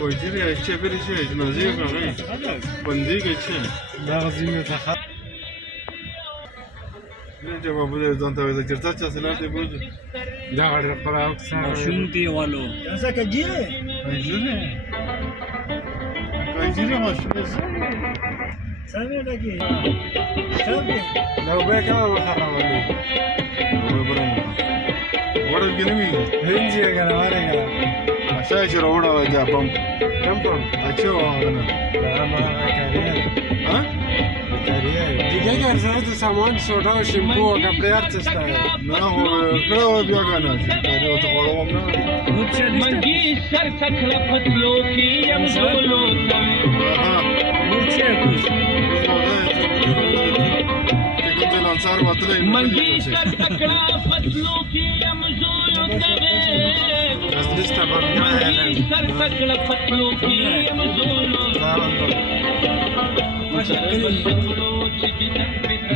وجري الشبر شيء نزيق غي بنديق شيء مغزي تخ جواب بده ځان ته د چرته چا سره ته بوز دا غړ قراو څنګه شونتي والو Esa que gira. کایجری ماشوم ¿Sabe de aquí? ¿Sabe? لو به کما وخرولې وړ ګنمي هنجي کنه واره کنه اشای شر وړا وجا پم کم پم اچو وغنه دا ما کاریه ها کاریه دیگه اگر سره ته سامان سوډا او شیمپو او کپڑے ارڅ ستاره نه هو کړه بیا کنه چې ته وړو نه نوچه منجي سر تکړه پتلو کې يم زولو ها نوچه کوس انصار وتلې منجي سر تکړه پتلو کې يم زولو لسته منجي سر تکړه پتلو کې يم زولو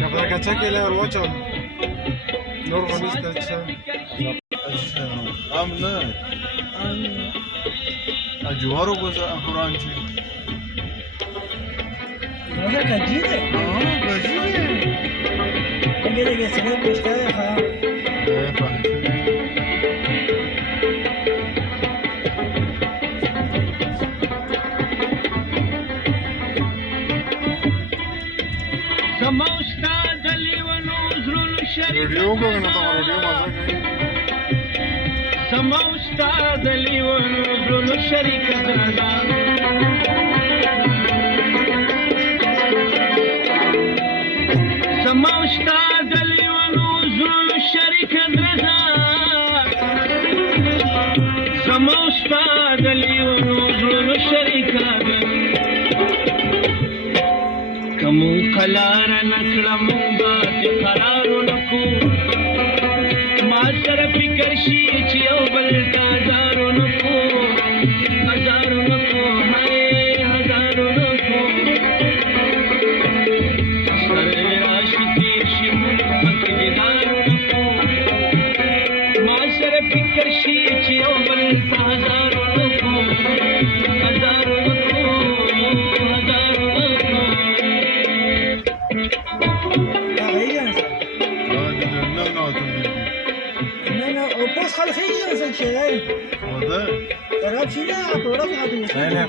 کپڑا کچا کې له ورچو نور غنسته څه ام نه اجوارو کوزه قران چې Esa que gira. کایجری Quiere que se ve que está dejado. زما استاد لیونو زړونو شریک ویډیو کوګنه ته ویډیو مازه کوي زما استاد لیونو زړونو شریک درځه زما استاد لیونو زړونو شریک درځه زما استاد لیونو زړونو شریک درځه کمو قلار نکړه مونږ دې قرار نکو ما سره فکر شي چې یو بل تا هزارو نکو هاي هزارو نکو سره راشي تیر شي پکې دیدارو نکو ما سره فکر شي چې یو بل تا هزارو نکو هزارو نکو La reina. نه نه ته No, no, o pues خلخية زي كده. وده Pero si لا, pero no. نه نه